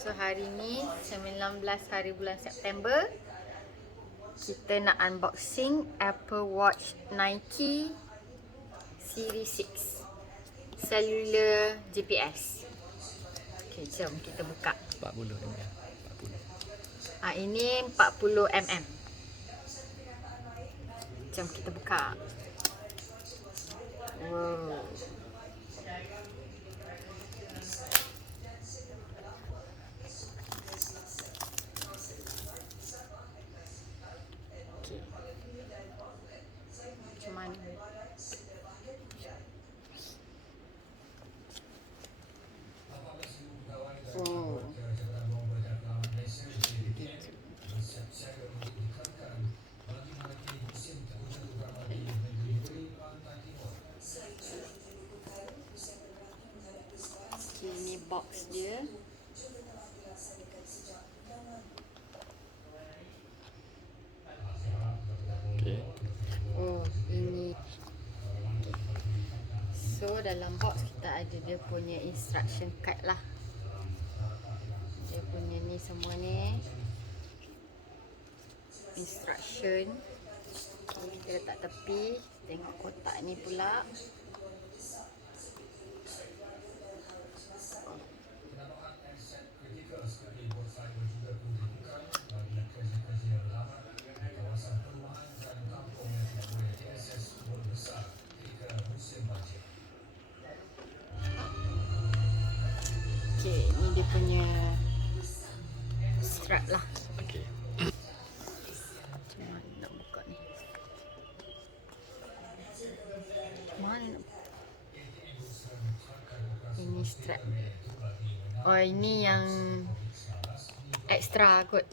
So hari ni 19 hari bulan September, kita nak unboxing Apple Watch Nike Series 6 Cellular GPS. Okay, jom kita buka. 40 mm. 40. Ini 40 mm. Jom kita buka. Wow. Okay. Macam mana? Oh. Ini box dia. Okay. Oh, ini. So dalam box kita ada dia punya instruction card lah. Dia punya ni semua ni instruction. Kita letak tepi. Tengok kotak ni pula. Okay, ni dia punya strap lah. Okay. Macam mana nak buka ni? Mana nak buka? Ini strap. Oh, ini yang extra kot.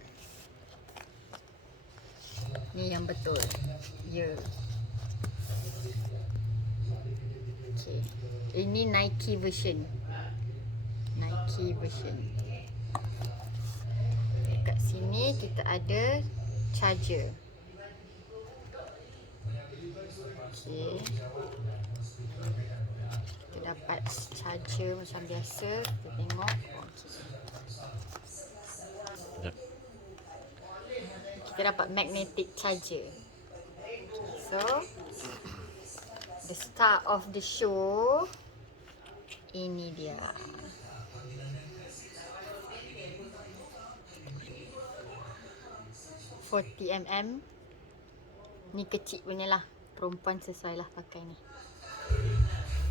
Ni yang betul. Ya. Okay. Ini Nike version. Nike version. Dekat sini kita ada charger. Okay. Kita dapat charger macam biasa. Kita tengok. Okay. Kita dapat magnetic charger. So, the star of the show, ini dia. 40 mm. Ni kecil punya lah. Perempuan sesuai lah pakai ni.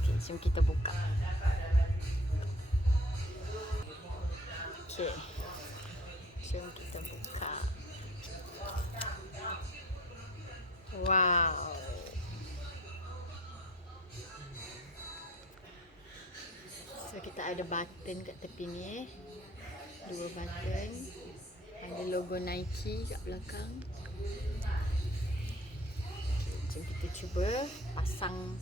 Okay, jom kita buka. Okay, jom kita buka. Wow. So kita ada button kat tepi ni. 2 button. Ada logo Nike kat belakang. Jom kita cuba pasang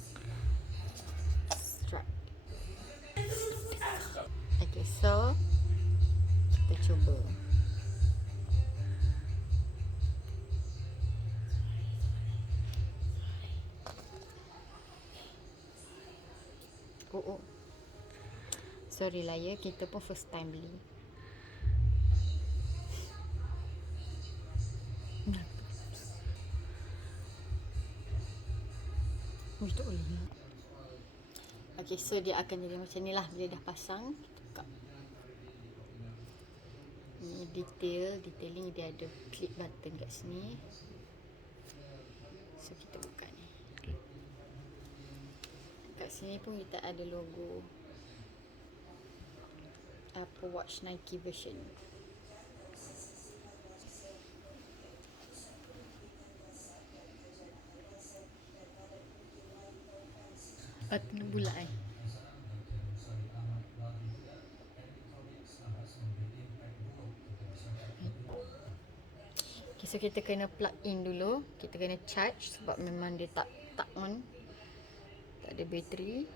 strap. Okay, so kita cuba. Oh. Sorry lah ya, kita pun first time beli. Okay, so dia akan jadi macam ni lah bila dah pasang. Kita buka. Ni detailing dia ada click button kat sini. So kita buka ni. Okay. Kat sini pun kita ada logo Apple Watch Nike version. Button bulat eh. Okay, so kita kena plug in dulu. Kita kena charge sebab memang dia tak on. Tak ada bateri.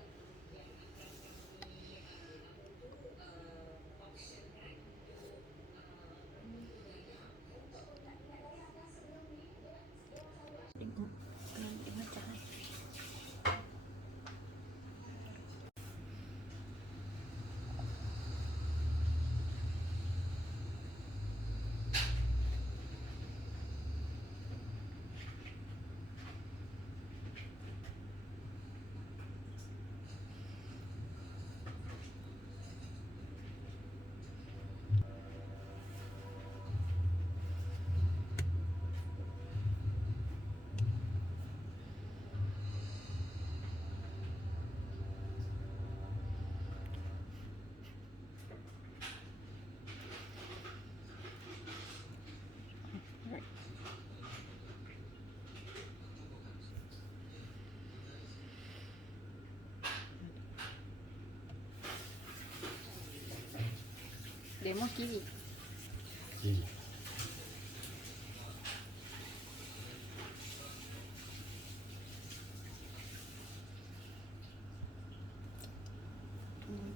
Demo kiri. Kiri.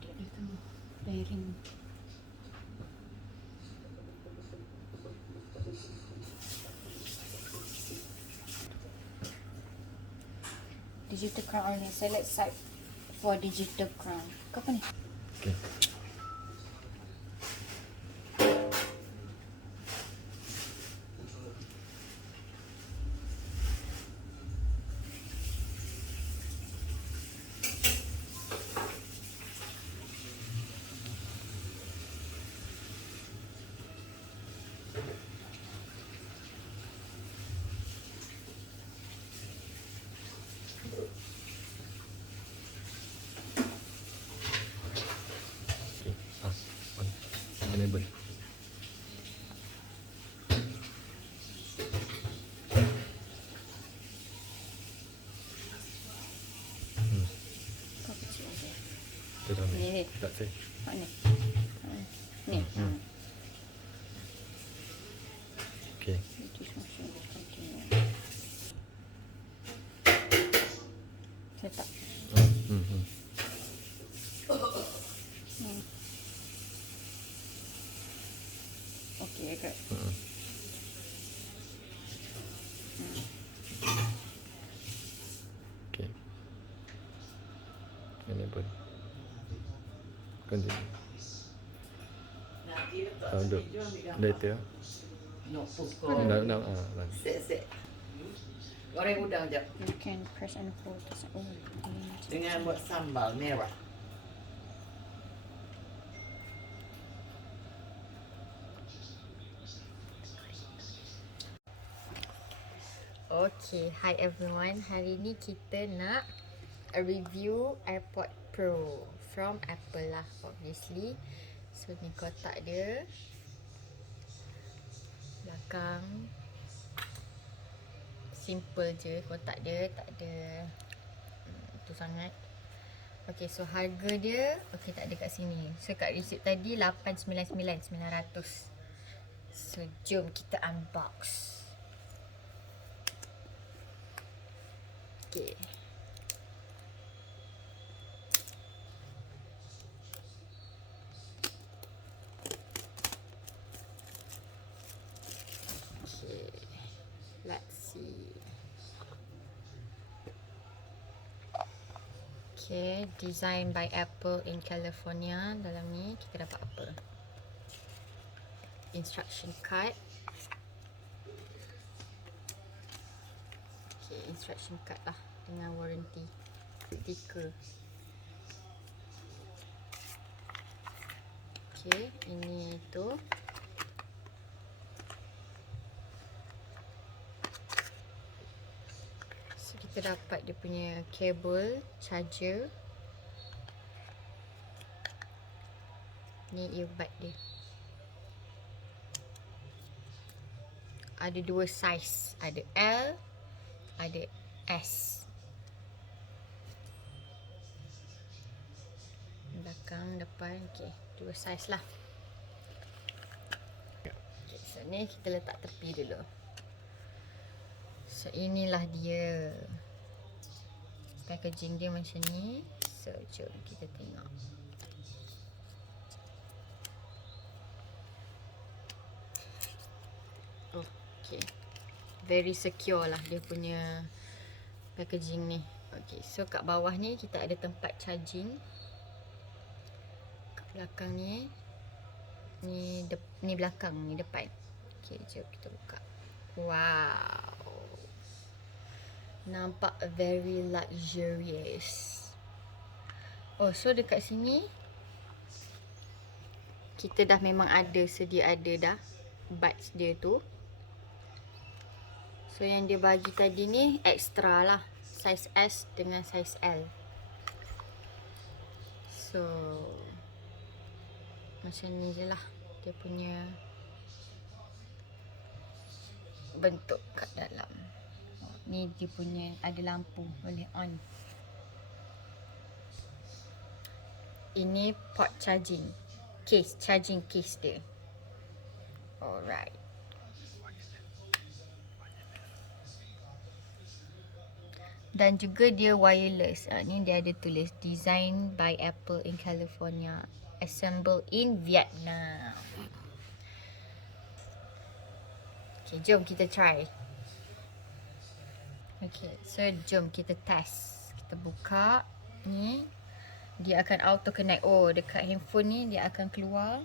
Dia dah tengah bearing. Digital crown only. Select side for digital crown. Kau apa ni? Okay. Okay. On. Enable. Kau kecil je. Tu dah ni. Ni. Tak say. Kat ni. Ni. Okay. British motion continue. Set up. Okay, good. Okay. Enable. Continue. Look. Later. Nak pukul. Nak. Sek. Goreng udang je. You can press and hold this. Oh, Dengan buat sambal merah. Okay, hi everyone. Hari ni kita nak review Airpod Pro from Apple lah, obviously. So ni kotak dia. Belakang simple je kotak dia, tak ada tu sangat. Okay, so harga dia okay tak ada kat sini. So kat receipt tadi 899 900. So jom kita unbox. Okay. Okay. Let's see. Okay, designed by Apple in California. Dalam ni kita dapat apa? Instruction card. Okay, instruction card lah dengan warranty. Stiker. Okay, ini tu. So kita dapat dia punya kabel charger. Ni earbud dia. Ada dua saiz, ada L, ada S. Belakang, depan, okey, dua saiz lah. Okay, so ni kita letak tepi dulu. So inilah dia. Packaging dia macam ni. So jom kita tengok. Okay, very secure lah dia punya packaging ni. Okay, so kat bawah ni kita ada tempat charging. Kat belakang ni ni belakang, ni depan. Okay, jom kita buka. Wow, nampak very luxurious. Oh, so dekat sini kita dah memang ada, sedia ada dah buds dia tu. So yang dia bagi tadi ni extra lah, saiz S dengan saiz L. So macam ni je lah dia punya bentuk kat dalam. Ni dia punya ada lampu, boleh on. Ini port charging. case, charging case dia. Alright. Dan juga dia wireless. Ni dia ada tulis designed by Apple in California, assembled in Vietnam. Okay, jom kita try. Okay, so jom kita test. Kita buka ni. Dia akan auto connect. Oh, dekat handphone ni dia akan keluar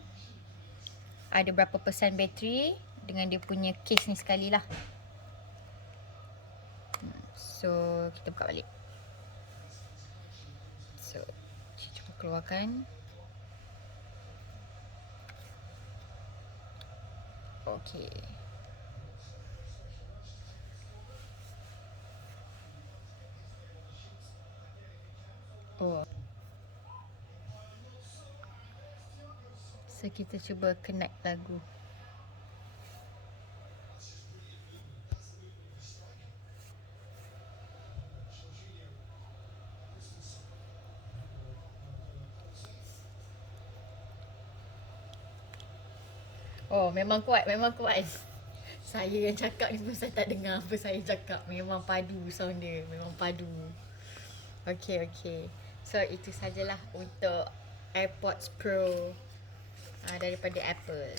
ada berapa persen bateri dengan dia punya case ni sekali lah. So, kita buka balik. So, cuba keluarkan. Okay. Oh. So, kita cuba connect lagu. Oh, memang kuat, memang kuat. Saya yang cakap ni pun saya tak dengar apa saya cakap. Memang padu sound dia, memang padu. Okay, okay. So, itu sajalah untuk AirPods Pro daripada Apple.